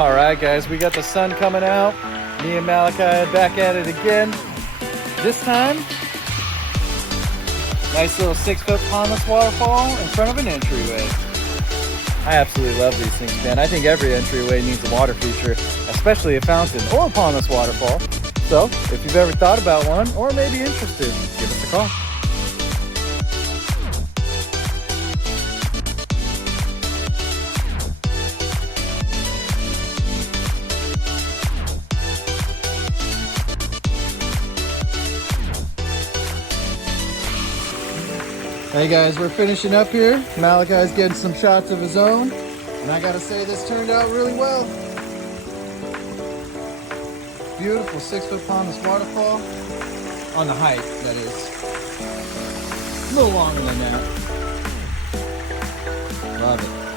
All right, guys, we got the sun coming out. Me and Malachi are back at it again. This time, nice little 6-foot pondless waterfall in front of an entryway. I absolutely love these things, man. I think every entryway needs a water feature, especially a fountain or a pondless waterfall. So, if you've ever thought about one or maybe interested, give us a call. Hey guys, we're finishing up here. Malachi's getting some shots of his own, and I gotta say this turned out really well. Beautiful 6-foot pondless waterfall, on the height, that is. A little longer than that. Love it.